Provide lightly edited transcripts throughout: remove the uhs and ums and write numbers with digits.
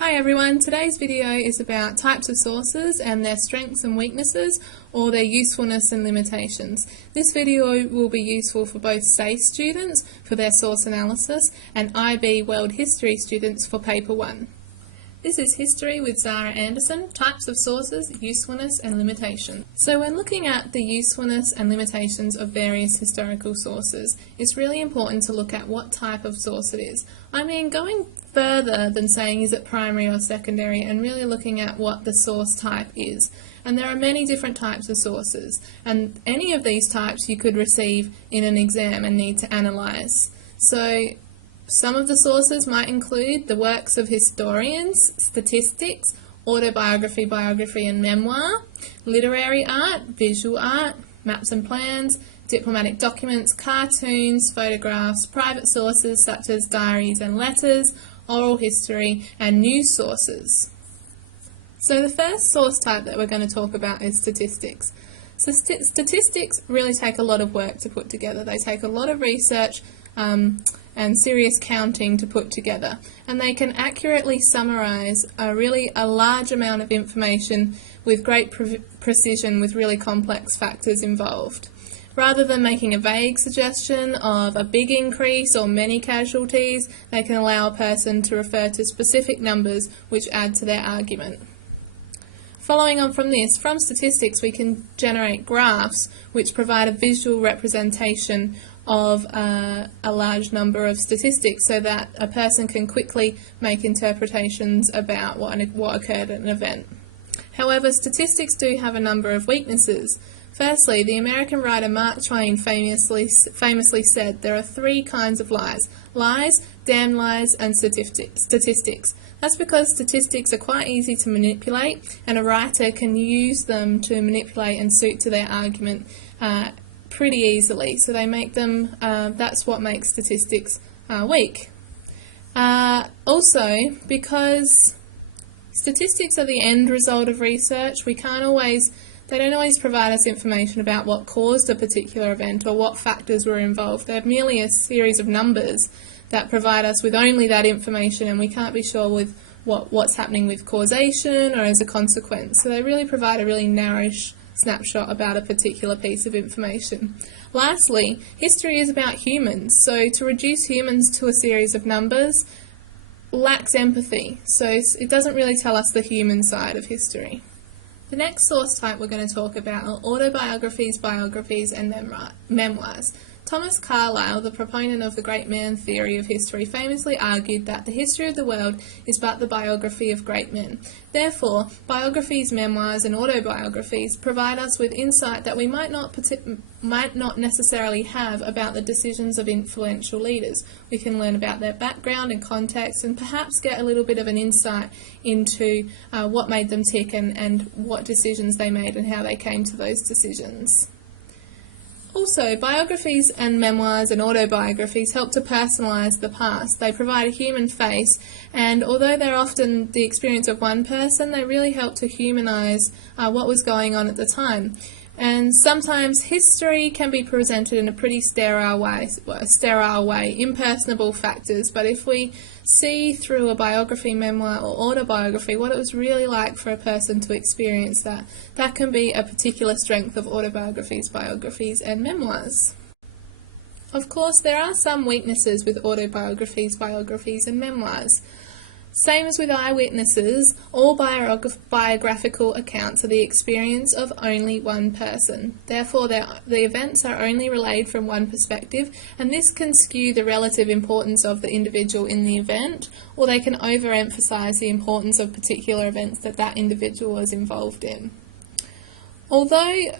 Hi everyone, today's video is about types of sources and their strengths and weaknesses, or their usefulness and limitations. This video will be useful for both SACE students for their source analysis and IB World History students for Paper 1. This is History with Zara Anderson, Types of Sources, Usefulness and Limitations. So when looking at the usefulness and limitations of various historical sources, it's really important to look at what type of source it is. I mean, going further than saying is it primary or secondary, and really looking at what the source type is. And there are many different types of sources, and any of these types you could receive in an exam and need to analyse. So some of the sources might include the works of historians, statistics, autobiography, biography and memoir, literary art, visual art, maps and plans, diplomatic documents, cartoons, photographs, private sources such as diaries and letters, oral history, and news sources. So the first source type that we're going to talk about is statistics. So statistics really take a lot of work to put together. They take a lot of research and serious counting to put together, and they can accurately summarise a large amount of information with great precision with really complex factors involved. Rather than making a vague suggestion of a big increase or many casualties, they can allow a person to refer to specific numbers which add to their argument. Following on from this, from statistics we can generate graphs which provide a visual representation of a large number of statistics so that a person can quickly make interpretations about what occurred at an event. However, statistics do have a number of weaknesses. Firstly, the American writer Mark Twain famously said there are three kinds of lies: lies, damn lies, and statistics. That's because statistics are quite easy to manipulate, and a writer can use them to manipulate and suit to their argument pretty easily. So they make them, that's what makes statistics weak. Also, because statistics are the end result of research, they don't always provide us information about what caused a particular event or what factors were involved. They're merely a series of numbers that provide us with only that information, and we can't be sure with what's happening with causation or as a consequence. So they really provide a really narrow snapshot about a particular piece of information. Lastly, history is about humans, so to reduce humans to a series of numbers lacks empathy, so it doesn't really tell us the human side of history. The next source type we're going to talk about are autobiographies, biographies and memoirs. Thomas Carlyle, the proponent of the great man theory of history, famously argued that the history of the world is but the biography of great men. Therefore, biographies, memoirs and autobiographies provide us with insight that we might not necessarily have about the decisions of influential leaders. We can learn about their background and context, and perhaps get a little bit of an insight into what made them tick and what decisions they made and how they came to those decisions. Also, biographies and memoirs and autobiographies help to personalise the past. They provide a human face, and although they're often the experience of one person, they really help to humanise what was going on at the time. And sometimes history can be presented in a pretty sterile way, impersonable factors, but if we see through a biography, memoir or autobiography what it was really like for a person to experience that can be a particular strength of autobiographies, biographies and memoirs. Of course, there are some weaknesses with autobiographies, biographies and memoirs. Same as with eyewitnesses, all biographical accounts are the experience of only one person. Therefore, the events are only relayed from one perspective, and this can skew the relative importance of the individual in the event, or they can overemphasise the importance of particular events that individual was involved in. Although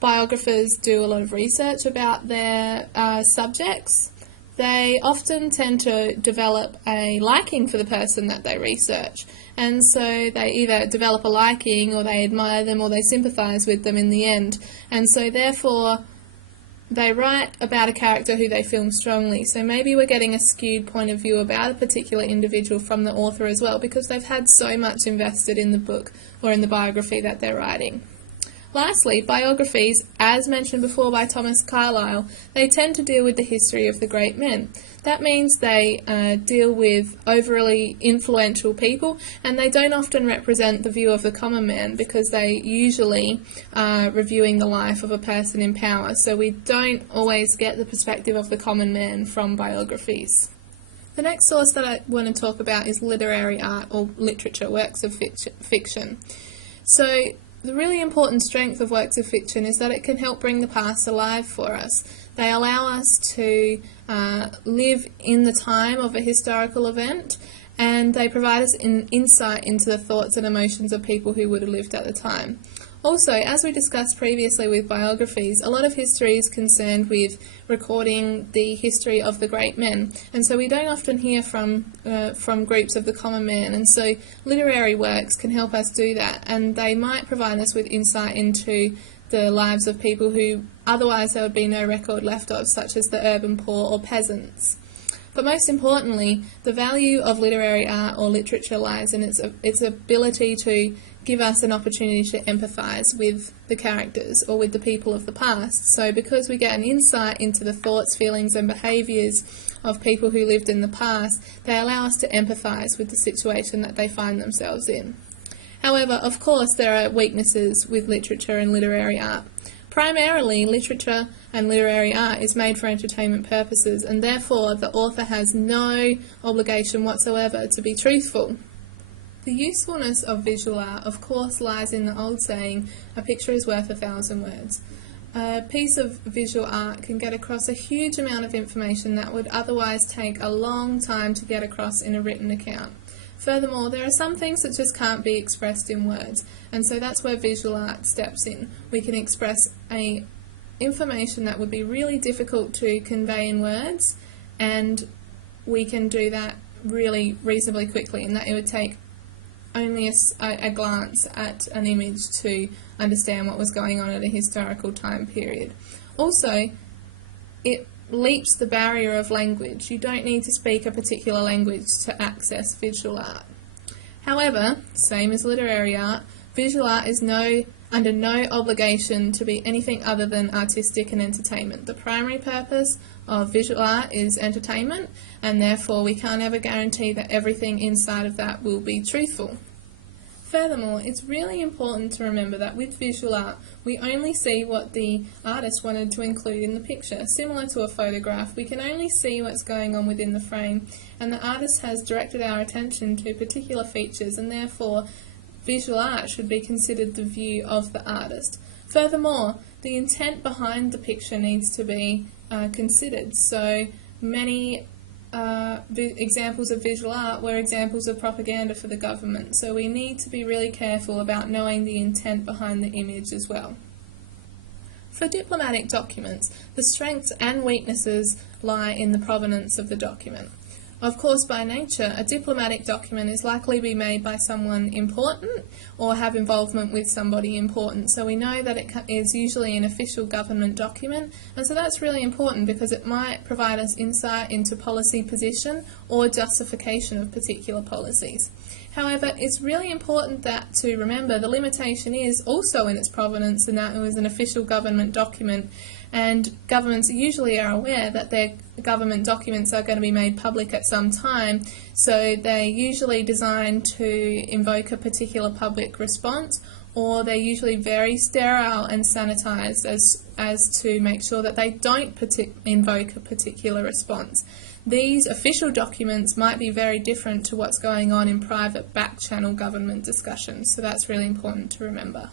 biographers do a lot of research about their subjects, they often tend to develop a liking for the person that they research, and so they either develop a liking or they admire them or they sympathise with them in the end, and so therefore they write about a character who they feel strongly. So maybe we're getting a skewed point of view about a particular individual from the author as well, because they've had so much invested in the book or in the biography that they're writing. Lastly, biographies, as mentioned before by Thomas Carlyle, they tend to deal with the history of the great men. That means they deal with overly influential people, and they don't often represent the view of the common man because they usually are reviewing the life of a person in power, so we don't always get the perspective of the common man from biographies. The next source that I want to talk about is literary art or literature, works of fiction. So the really important strength of works of fiction is that it can help bring the past alive for us. They allow us to live in the time of a historical event, and they provide us an insight into the thoughts and emotions of people who would have lived at the time. Also, as we discussed previously with biographies, a lot of history is concerned with recording the history of the great men, and so we don't often hear from groups of the common man, and so literary works can help us do that, and they might provide us with insight into the lives of people who otherwise there would be no record left of, such as the urban poor or peasants. But most importantly, the value of literary art or literature lies in its ability to give us an opportunity to empathise with the characters or with the people of the past. So because we get an insight into the thoughts, feelings and behaviours of people who lived in the past, they allow us to empathise with the situation that they find themselves in. However, of course, there are weaknesses with literature and literary art. Primarily, literature and literary art is made for entertainment purposes, and therefore the author has no obligation whatsoever to be truthful. The usefulness of visual art, of course, lies in the old saying, "A picture is worth 1,000 words." A piece of visual art can get across a huge amount of information that would otherwise take a long time to get across in a written account. Furthermore, there are some things that just can't be expressed in words, and so that's where visual art steps in. We can express information that would be really difficult to convey in words, and we can do that really reasonably quickly, and that it would take only a glance at an image to understand what was going on at a historical time period. Also, it leaps the barrier of language. You don't need to speak a particular language to access visual art. However, same as literary art, visual art is under no obligation to be anything other than artistic and entertainment. The primary purpose of visual art is entertainment, and therefore we can't ever guarantee that everything inside of that will be truthful. Furthermore, it's really important to remember that with visual art, we only see what the artist wanted to include in the picture. Similar to a photograph, we can only see what's going on within the frame, and the artist has directed our attention to particular features, and therefore visual art should be considered the view of the artist. Furthermore, the intent behind the picture needs to be considered. So many examples of visual art were examples of propaganda for the government, so we need to be really careful about knowing the intent behind the image as well. For diplomatic documents, the strengths and weaknesses lie in the provenance of the document. Of course, by nature, a diplomatic document is likely to be made by someone important or have involvement with somebody important. So we know that it is usually an official government document, and so that's really important because it might provide us insight into policy position or justification of particular policies. However, it's really important to remember the limitation is also in its provenance, and that it was an official government document, and governments usually are aware that their government documents are going to be made public at some time, so they're usually designed to invoke a particular public response, or they're usually very sterile and sanitised as to make sure that they don't invoke a particular response. These official documents might be very different to what's going on in private back-channel government discussions, so that's really important to remember.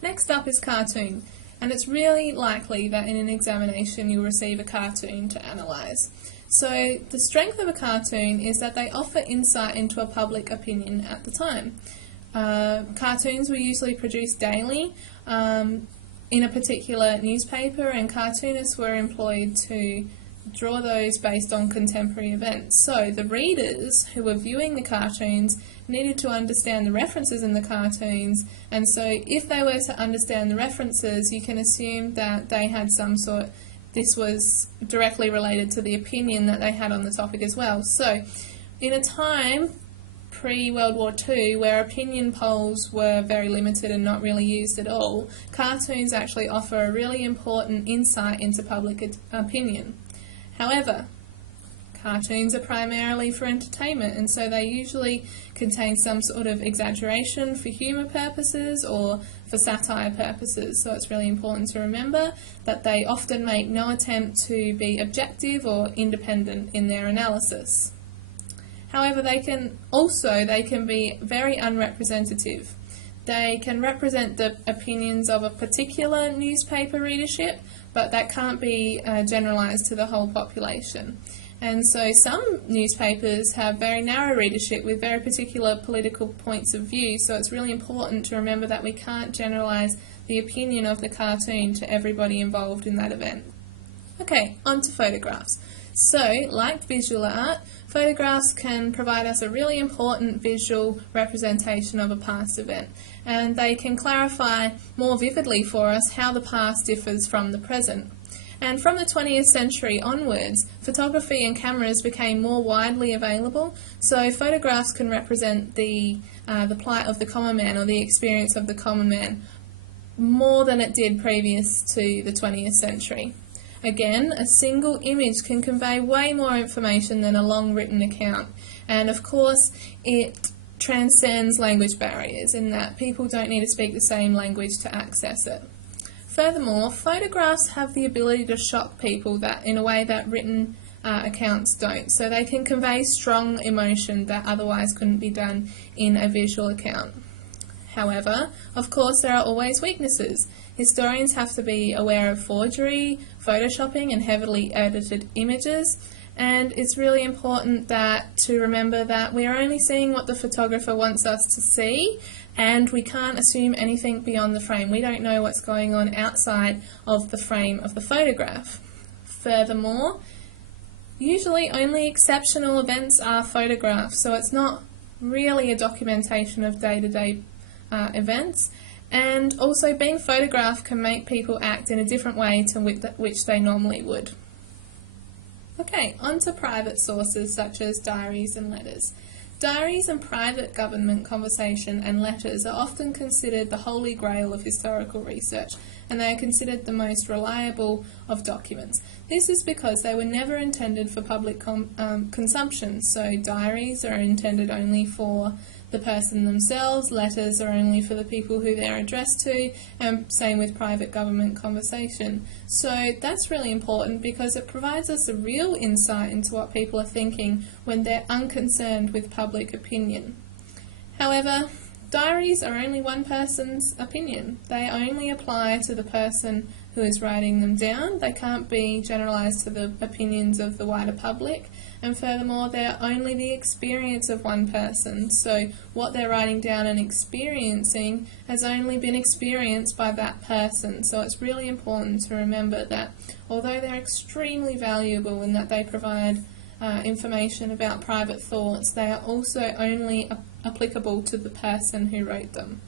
Next up is cartoon, and it's really likely that in an examination you'll receive a cartoon to analyse. So the strength of a cartoon is that they offer insight into a public opinion at the time. Cartoons were usually produced daily in a particular newspaper, and cartoonists were employed to draw those based on contemporary events. So the readers who were viewing the cartoons needed to understand the references in the cartoons, and so if they were to understand the references, you can assume that they had this was directly related to the opinion that they had on the topic as well. So in a time pre-World War II, where opinion polls were very limited and not really used at all, cartoons actually offer a really important insight into public opinion. However, cartoons are primarily for entertainment, and so they usually contain some sort of exaggeration for humour purposes or for satire purposes. So it's really important to remember that they often make no attempt to be objective or independent in their analysis. However, they can be very unrepresentative. They can represent the opinions of a particular newspaper readership, but that can't be generalised to the whole population. And so some newspapers have very narrow readership with very particular political points of view, so it's really important to remember that we can't generalise the opinion of the cartoon to everybody involved in that event. Okay, on to photographs. So, like visual art, photographs can provide us a really important visual representation of a past event, and they can clarify more vividly for us how the past differs from the present. And from the 20th century onwards, photography and cameras became more widely available, so photographs can represent the plight of the common man or the experience of the common man more than it did previous to the 20th century. Again, a single image can convey way more information than a long written account, and of course it transcends language barriers in that people don't need to speak the same language to access it. Furthermore, photographs have the ability to shock people in a way that written accounts don't, so they can convey strong emotion that otherwise couldn't be done in a visual account. However, of course, there are always weaknesses. Historians have to be aware of forgery, photoshopping and heavily edited images, and it's really important to remember that we are only seeing what the photographer wants us to see, and we can't assume anything beyond the frame. We don't know what's going on outside of the frame of the photograph. Furthermore, usually only exceptional events are photographed, so it's not really a documentation of day-to-day events, and also being photographed can make people act in a different way to which they normally would. Okay, on to private sources such as diaries and letters. Diaries and private government conversation and letters are often considered the holy grail of historical research, and they are considered the most reliable of documents. This is because they were never intended for public consumption, so diaries are intended only for the person themselves, letters are only for the people who they're addressed to, and same with private government conversation. So that's really important because it provides us a real insight into what people are thinking when they're unconcerned with public opinion. However, diaries are only one person's opinion. They only apply to the person who is writing them down. They can't be generalised to the opinions of the wider public, and furthermore they're only the experience of one person, so what they're writing down and experiencing has only been experienced by that person. So it's really important to remember that although they're extremely valuable in that they provide information about private thoughts, they are also only applicable to the person who wrote them.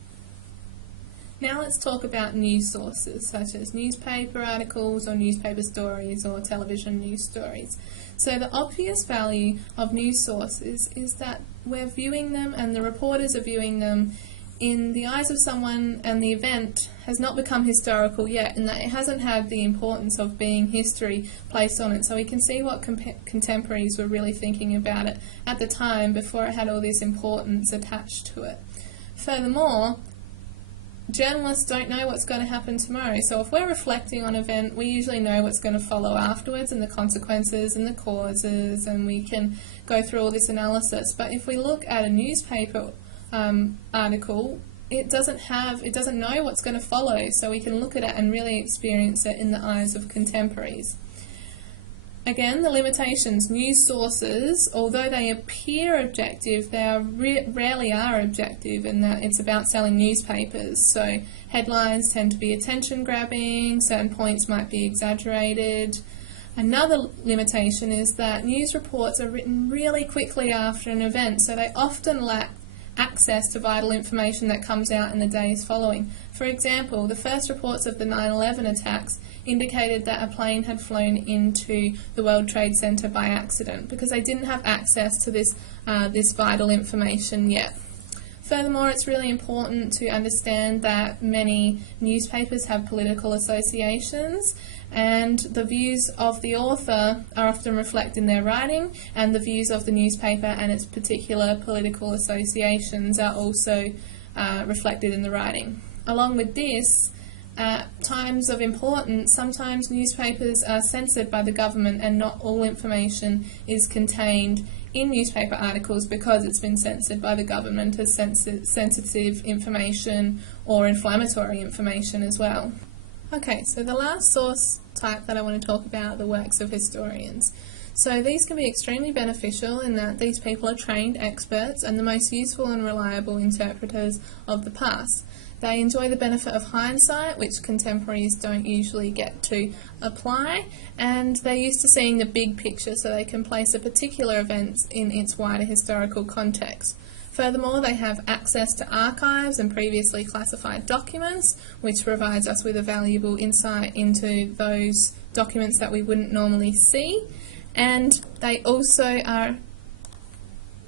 Now let's talk about news sources such as newspaper articles or newspaper stories or television news stories. So the obvious value of news sources is that we're viewing them and the reporters are viewing them in the eyes of someone, and the event has not become historical yet, in that it hasn't had the importance of being history placed on it, so we can see what contemporaries were really thinking about it at the time before it had all this importance attached to it. Furthermore, journalists don't know what's going to happen tomorrow, so if we're reflecting on an event, we usually know what's going to follow afterwards and the consequences and the causes, and we can go through all this analysis. But if we look at a newspaper article, it doesn't know what's going to follow, so we can look at it and really experience it in the eyes of contemporaries. Again, the limitations. News sources, although they appear objective, they rarely are objective in that it's about selling newspapers. So headlines tend to be attention-grabbing, certain points might be exaggerated. Another limitation is that news reports are written really quickly after an event, so they often lack access to vital information that comes out in the days following. For example, the first reports of the 9/11 attacks indicated that a plane had flown into the World Trade Center by accident, because they didn't have access to this vital information yet. Furthermore, it's really important to understand that many newspapers have political associations, and the views of the author are often reflected in their writing, and the views of the newspaper and its particular political associations are also reflected in the writing. Along with this, at times of importance, sometimes newspapers are censored by the government and not all information is contained in newspaper articles because it's been censored by the government as sensitive information or inflammatory information as well. Okay, so the last source type that I want to talk about are the works of historians. So these can be extremely beneficial in that these people are trained experts and the most useful and reliable interpreters of the past. They enjoy the benefit of hindsight, which contemporaries don't usually get to apply, and they're used to seeing the big picture so they can place a particular event in its wider historical context. Furthermore, they have access to archives and previously classified documents, which provides us with a valuable insight into those documents that we wouldn't normally see, and they also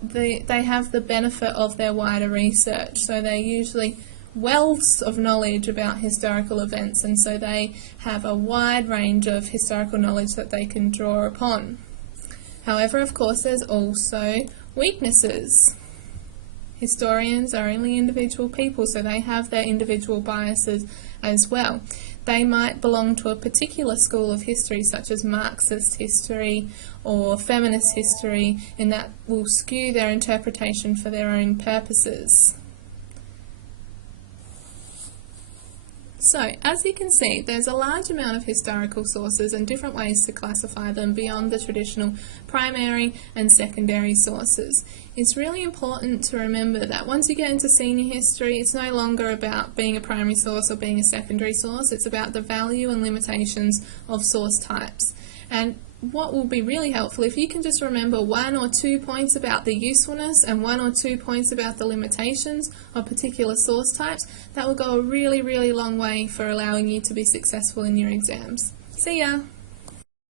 they have the benefit of their wider research, so they're usually wealths of knowledge about historical events, and so they have a wide range of historical knowledge that they can draw upon. However, of course, there's also weaknesses. Historians are only individual people, so they have their individual biases as well. They might belong to a particular school of history, such as Marxist history or feminist history, and that will skew their interpretation for their own purposes. So, as you can see, there's a large amount of historical sources and different ways to classify them beyond the traditional primary and secondary sources. It's really important to remember that once you get into senior history, it's no longer about being a primary source or being a secondary source, it's about the value and limitations of source types. And what will be really helpful, if you can just remember 1 or 2 points about the usefulness and 1 or 2 points about the limitations of particular source types, that will go a really, really long way for allowing you to be successful in your exams. See ya!